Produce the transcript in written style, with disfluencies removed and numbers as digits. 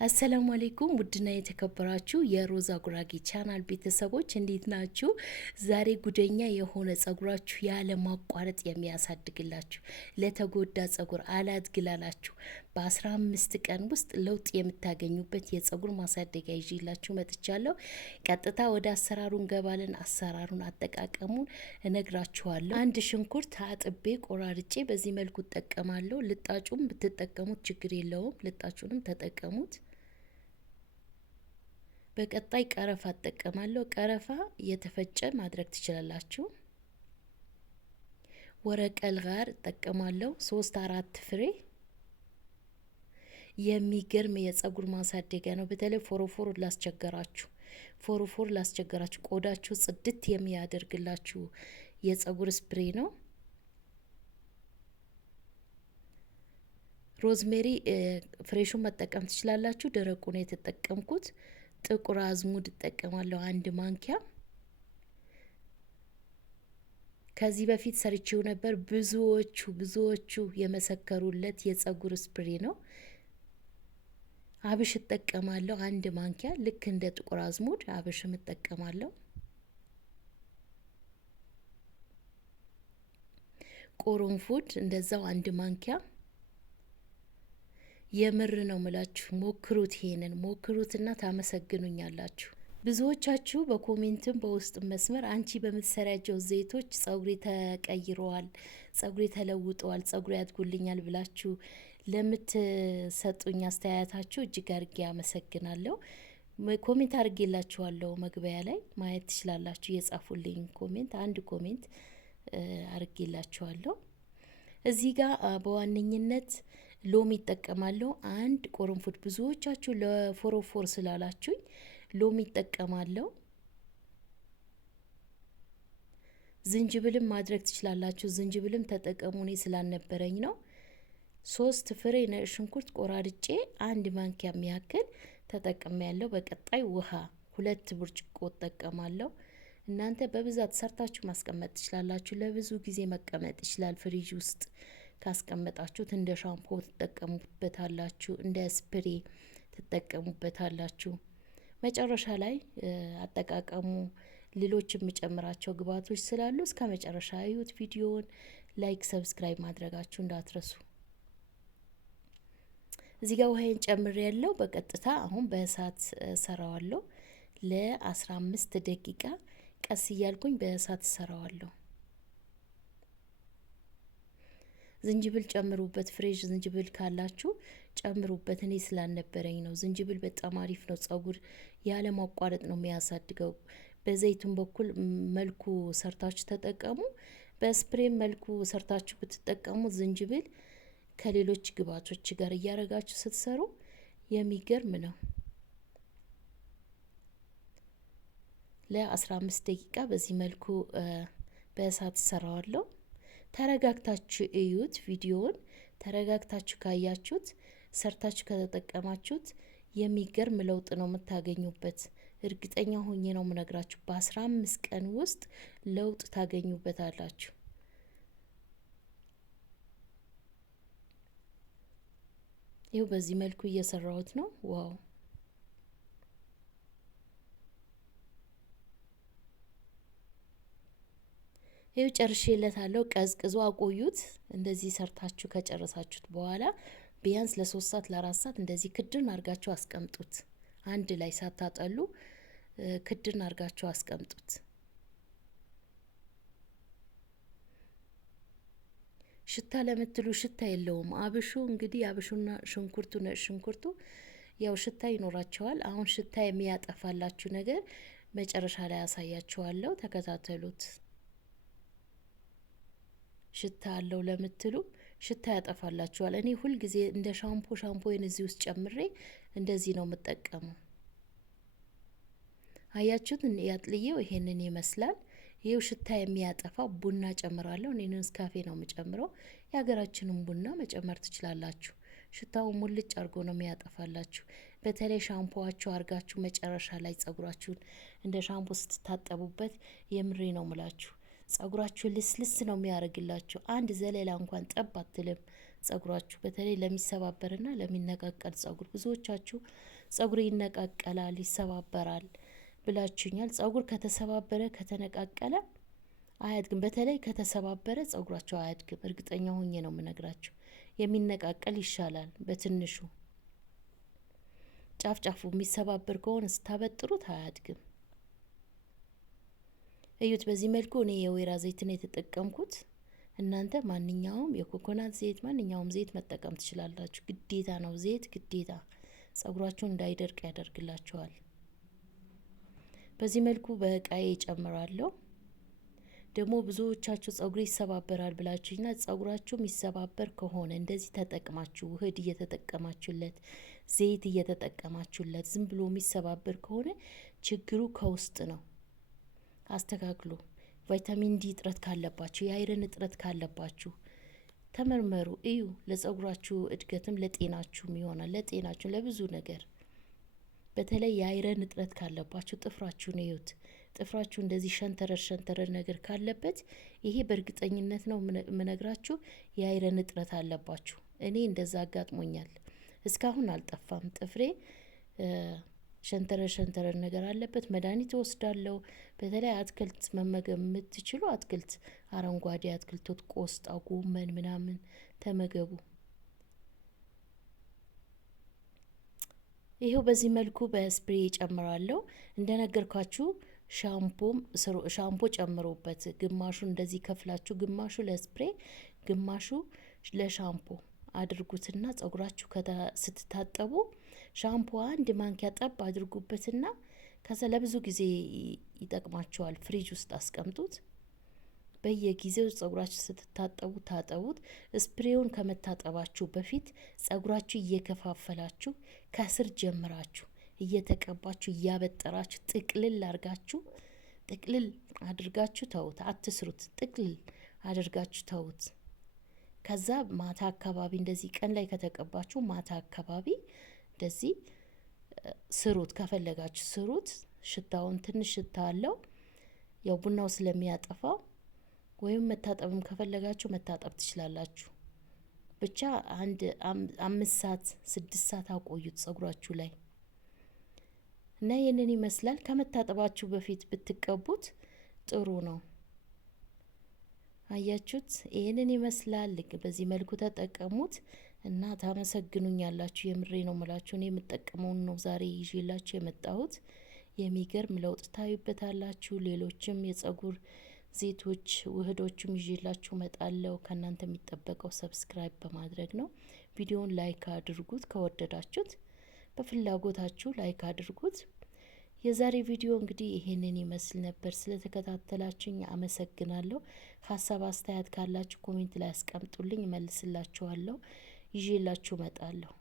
አሰላሙ አሌይኩም ውድና የተከበራችሁ የሮዛ ጉራጌ ቻናል ቤተሰቦች እንዴት ናችሁ? ዛሬ ጉደኛ የሆነ ጸጉራችሁ ያለ ማቋረጥ የሚያሳድግላችሁ ለተጎዳ ጸጉር አላድግላላችሁ በ15 ቀን ውስጥ ለውጥ የምታገኙበት የጸጉር ማሳደጊያ ይዤላችሁ መጥቻለሁ። ቀጥታ ወደ አሰራሩ እንገባለን። አሰራሩን አጠቃቀሙን እነግራችኋለሁ። አንድ ሽንኩርት አጥቤ ቆራርጬ በዚህ መልኩ እጠቀማለሁ። ልጣጩም ብትጠቀሙት ችግር የለውም፣ ልጣጩንም ተጠቀሙት። በቀጣይ ቀረፋ እጠቀማለሁ። ቀረፋ የተፈጨ ማድረግ ትችላላችሁ። ወረቀል ጋር እጠቀማለሁ 3-4 ፍሬ። የሚገርም የጸጉር ማሳደጊያ ነው። በተለይ ፎሮፎር ላስቸገራችሁ ቆዳችሁ ጽድት የሚያደርግላችሁ የጸጉር ስፕሬ ነው። ሮዝሜሪ ፍሬሹን መጠቀም ትችላላችሁ። ደረቁ ነው የተጠቀምኩት። ጥቁር አዝሙድ እጠቀማለሁ 1 ማንኪያ። ከዚህ በፊት ሰርቼው ነበር። ብዙዎቹ የመሰከሩለት የጸጉር ስፕሬ ነው። አብሽ እጠቀማለሁ 1 ማንኪያ። ልክ እንደ ጥቁር አዝሙድ አብሽም እጠቀማለሁ። ቁርንፉድ እንደዛው 1 ማንኪያ። የምር ነው ምላችሁ፣ ሞክሩት። ይሄንን ሞክሩትና ታመሰግኑኛላችሁ። ብዙዎቻችሁ በኮሜንትም በውስጥ መስመር አንቺ በምትሰሪያቸው ዘይቶች ጸጉሬ ተቀይረዋል፣ ጸጉሬ ተለውጠዋል፣ ጸጉሬ ያድጉልኛል ብላችሁ ለምትሰጡኝ አስተያየታችሁ እጅግ አርጌ አመሰግናለሁ። ኮሜንት አርጌላችኋለሁ፣ መግቢያ ላይ ማየት ትችላላችሁ። የጻፉልኝ ኮሜንት አንድ ኮሜንት አርጌላችኋለሁ። እዚህ ጋር በዋነኝነት ሎሚ ይጠቀማለሁ። 1 ቁርንፉድ። ብዙዎቻችሁ ለፎሮፎር ስላላችሁኝ ሎሚ ይጠቀማለሁ። ዝንጅብልም ማድረግ ትችላላችሁ። ዝንጅብልም ተጠቀሙ። እኔ ስላልነበረኝ ነው። 3 ፍሬ ነጭ ሽንኩርት ቆራርጬ 1 ማንኪያ የሚያክል ተጠቅሜያለሁ። በቀጣይ ውሃ 2 ብርጭቆ እጠቀማለሁ። እናንተ በብዛት ሰርታችሁ ማስቀመጥ ትችላላችሁ። ለብዙ ጊዜ መቀመጥ ይችላል። ፍሪጅ ውስጥ ካስቀመጣችሁት እንደ ሻምፖ ትጠቀሙበታላችሁ፣ እንደ ስፕሬ ትጠቀሙበታላችሁ። መጨረሻ ላይ አጠቃቀሙ ሌሎች የምጨምራቸው ግብአቶች ስላሉ እስከ መጨረሻ እዩት። ቪዲዮውን ላይክ፣ ሰብስክራይብ ማድረጋችሁ እንዳትረሱ። እዚህ ጋር ውሃዬን ጨምሬ ያለው በቀጥታ አሁን በእሳት ሰራዋለሁ ለ15 ደቂቃ። ቀስ እያልኩኝ በእሳት ሰራዋለሁ። ዝንጅብል ጨምሩበት። ፍሬሽ ዝንጅብል ካላችሁ ጨምሩበት። እኔ ስላልነበረኝ ነው። ዝንጅብል በጣም አሪፍ ነው። ጸጉር ያለ ማቋረጥ ነው የሚያሳድገው። በዘይቱን በኩል መልኩ ሰርታችሁ ተጠቀሙ። በስፕሬም መልኩ ሰርታችሁ ብትጠቀሙ ዝንጅብል ከሌሎች ግብአቶች ጋር እያረጋችሁ ስትሰሩ የሚገርም ነው። ለ15 ደቂቃ በዚህ መልኩ በእሳት ሰራዋለሁ። ተረጋግታችሁ እዩት። ቪዲዮውን ተረጋግታችሁ ካያችሁት፣ ሰርታችሁ ከተጠቀማችሁት የሚገርም ለውጥ ነው የምታገኙበት። እርግጠኛ ሆኜ ነው የምነግራችሁ። በ15 ቀን ውስጥ ለውጥ ታገኙበታላችሁ። ይኸው በዚህ መልኩ እየሰራሁት ነው። ዋው! ይኸው ጨርሼለታለሁ። ቀዝቅዞ አቆዩት። እንደዚህ ሰርታችሁ ከጨረሳችሁት በኋላ ቢያንስ ለ3 ሰዓት ለ4 ሰዓት እንደዚህ ክድን አርጋችሁ አስቀምጡት። አንድ ላይ ሳታጠሉ ክድን አርጋችሁ አስቀምጡት። ሽታ ለምትሉ ሽታ የለውም። አብሹ እንግዲህ አብሹና ሽንኩርቱ ነጭ ሽንኩርቱ ያው ሽታ ይኖራቸዋል። አሁን ሽታ የሚያጠፋላችሁ ነገር መጨረሻ ላይ ያሳያችኋለሁ። ተከታተሉት። ሽታ አለው ለምትሉ ሽታ ያጠፋላችኋል። እኔ ሁል ጊዜ እንደ ሻምፖዬን እዚህ ውስጥ ጨምሬ እንደዚህ ነው የምጠቀመው። አያችሁት? ያጥልየው ይሄንን ይመስላል። ይሄው ሽታ የሚያጠፋ ቡና ጨምራለሁ። እኔ ኔስካፌ ነው የምጨምረው። የሀገራችንን ቡና መጨመር ትችላላችሁ። ሽታው ሙልጭ አርጎ ነው የሚያጠፋላችሁ። በተለይ ሻምፖዋችሁ አርጋችሁ መጨረሻ ላይ ጸጉራችሁን እንደ ሻምፖ ስትታጠቡበት የምሬ ነው ምላችሁ ጸጉራችሁ ልስልስ ነው የሚያደርግላችሁ። አንድ ዘለላ እንኳን ጠብ አትልም ጸጉራችሁ በተለይ ለሚሰባበርና ለሚነቃቀል ጸጉር ብዙዎቻችሁ ጸጉር ይነቃቀላል ይሰባበራል ብላችሁኛል። ጸጉር ከተሰባበረ ከተነቃቀለ አያድግም። በተለይ ከተሰባበረ ጸጉራችሁ አያድግም። እርግጠኛ ሆኜ ነው የምነግራችሁ። የሚነቃቀል ይሻላል በትንሹ። ጫፍ ጫፉ የሚሰባበር ከሆነ ስታበጥሩት አያድግም። እዩት። በዚህ መልኩ እኔ የወይራ ዘይትን የተጠቀምኩት። እናንተ ማንኛውም የኮኮናት ዘይት ማንኛውም ዘይት መጠቀም ትችላላችሁ። ግዴታ ነው ዘይት ግዴታ፣ ጸጉራችሁን እንዳይደርቅ ያደርግላችኋል። በዚህ መልኩ በእቃዬ ጨምራለሁ። ደግሞ ብዙዎቻችሁ ጸጉሬ ይሰባበራል ብላችሁና ጸጉራችሁ የሚሰባበር ከሆነ እንደዚህ ተጠቅማችሁ ውህድ እየተጠቀማችሁለት ዘይት እየተጠቀማችሁለት ዝም ብሎ የሚሰባበር ከሆነ ችግሩ ከውስጥ ነው። አስተካክሉ። ቫይታሚን ዲ እጥረት ካለባችሁ፣ የአይረን እጥረት ካለባችሁ ተመርመሩ፣ እዩ። ለጸጉራችሁ እድገትም ለጤናችሁም ይሆናል። ለጤናችሁ ለብዙ ነገር። በተለይ የአይረን እጥረት ካለባችሁ ጥፍራችሁን እዩት። ጥፍራችሁ እንደዚህ ሸንተረር ነገር ካለበት ይሄ በእርግጠኝነት ነው የምነግራችሁ የአይረን እጥረት አለባችሁ። እኔ እንደዛ አጋጥሞኛል። እስካሁን አልጠፋም ጥፍሬ። ሸንተረር ነገር አለበት። መድኃኒት ወስዳለሁ። በተለይ አትክልት መመገብ የምትችሉ አትክልት፣ አረንጓዴ አትክልቶች፣ ቆስጣ፣ ጎመን ምናምን ተመገቡ። ይሄው በዚህ መልኩ በስፕሬ ጨምራለሁ። እንደነገርኳችሁ ሻምፖ ጨምሮበት ግማሹ እንደዚህ ከፍላችሁ ግማሹ ለስፕሬ ግማሹ ለሻምፖ አድርጉትና ጸጉራችሁ ስትታጠቡ ሻምፖ አንድ ማንኪያ ጠብ አድርጉበትና ከዛ ለብዙ ጊዜ ይጠቅማችኋል። ፍሪጅ ውስጥ አስቀምጡት። በየጊዜው ጸጉራችሁ ስትታጠቡ ታጠቡት። ስፕሬውን ከመታጠባችሁ በፊት ጸጉራችሁ እየከፋፈላችሁ ከስር ጀምራችሁ እየተቀባችሁ እያበጠራችሁ ጥቅልል አድርጋችሁ ተውት። አትስሩት፣ ጥቅልል አድርጋችሁ ተውት። ከዛ ማታ አካባቢ እንደዚህ ቀን ላይ ከተቀባችሁ ማታ አካባቢ እንደዚህ ስሩት። ከፈለጋችሁ ስሩት። ሽታውን ትንሽ ሽታ አለው ያው ቡናው ስለሚያጠፋው፣ ወይም መታጠብም ከፈለጋችሁ መታጠብ ትችላላችሁ። ብቻ 5 ሰዓት 6 ሰዓት አቆዩት ጸጉራችሁ ላይ እና ይህንን ይመስላል። ከመታጠባችሁ በፊት ብትቀቡት ጥሩ ነው። አያችሁት? ይህንን ይመስላል። በዚህ መልኩ ተጠቀሙት እና ታመሰግኑኛላችሁ። የምሬ ነው ምላችሁ። እኔ የምጠቀመውን ነው ዛሬ ይዤላችሁ የመጣሁት። የሚገርም ለውጥ ታዩበታላችሁ። ሌሎችም የጸጉር ዘይቶች ውህዶችም ይዤላችሁ መጣለው። ከእናንተ የሚጠበቀው ሰብስክራይብ በማድረግ ነው። ቪዲዮውን ላይክ አድርጉት። ከወደዳችሁት በፍላጎታችሁ ላይክ አድርጉት። የዛሬ ቪዲዮ እንግዲህ ይሄንን ይመስል ነበር። ስለተከታተላችሁኝ አመሰግናለሁ። ሀሳብ አስተያየት ካላችሁ ኮሜንት ላይ አስቀምጡልኝ፣ እመልስላችኋለሁ። ይዤላችሁ መጣለሁ።